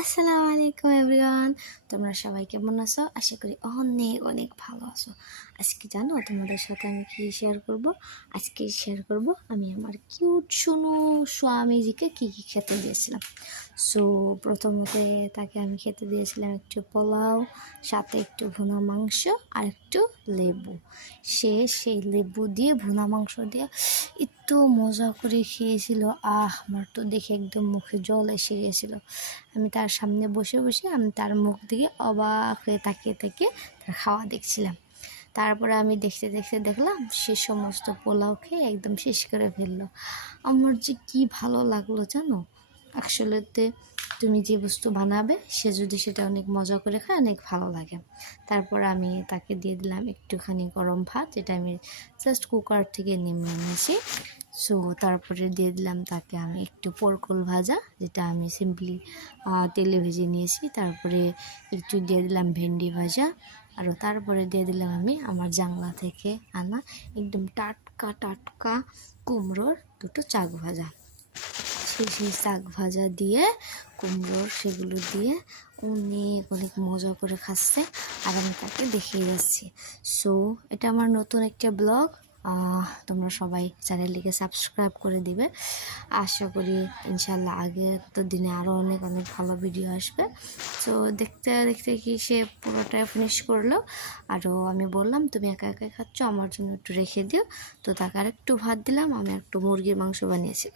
আসসালামু আলাইকুম এভরিওয়ান। তোমরা সবাই কেমন আছো? আশা করি অনেক অনেক ভালো আছো। আজকে জানো তোমাদের সাথে আমি কি শেয়ার করব? আজকে শেয়ার করব আমি আমার কিউট সোনু স্বামীজিকে কি কি খেতে দিয়েছিলাম। সো প্রথমতে তাকে আমি খেতে দিয়েছিলাম একটু পোলাও, সাথে একটু ভুনা মাংস আর একটু লেবু। সেই লেবু দিয়ে ভুনা মাংস দিয়ে এত মজা করে খেয়েছিল। আমার তো দেখে একদম মুখে জল এসে গিয়েছিল। আমি তার সামনে বসে বসে আমি তার মুখ দিকে অবাক হয়ে তাকিয়ে তাকিয়ে তার খাওয়া দেখছিলাম। তারপরে আমি দেখতে দেখতে দেখলাম সে সমস্ত পোলাও খেয়ে একদম শেষ করে ফেললো। আমার যে কি ভালো লাগলো জানো। আসলেতে তুমি যে বস্তু বানাবে সে যদি সেটা অনেক মজা করে খায় অনেক ভালো লাগে। তারপর আমি তাকে দিয়ে দিলাম একটুখানি গরম ভাত, যেটা আমি জাস্ট কুকার থেকে নেমে নিয়েছি। সো তারপরে দিয়ে দিলাম তাকে আমি একটু পোরকল ভাজা, যেটা আমি সিম্পলি তেলে ভেজে নিয়েছি। তারপরে একটু দিয়ে দিলাম ভেন্ডি ভাজা, আরও তারপরে দিয়ে দিলাম আমি আমার জাংলা থেকে আনা একদম টাটকা টাটকা কুমড়োর দুটো চাক ভাজা। সেই শাক ভাজা দিয়ে কুমড়োর সেগুলো দিয়ে অনেক অনেক মজা করে খাচ্ছে, আর আমি তাকে দেখিয়ে যাচ্ছি। সো এটা আমার নতুন একটা ব্লগ। তোমরা সবাই চ্যানেলটিকে সাবস্ক্রাইব করে দিবে। আশা করি ইনশাল্লাহ আগের তো দিনে আরও অনেক অনেক ভালো ভিডিও আসবে। তো দেখতে দেখতে কি সে পুরোটাই ফিনিশ করলো। আরও আমি বললাম তুমি একা একাই খাচ্ছ, আমার জন্য একটু রেখে দিও। তো তাকে আর একটু ভাত দিলাম, আমি একটু মুরগির মাংস বানিয়েছিলাম।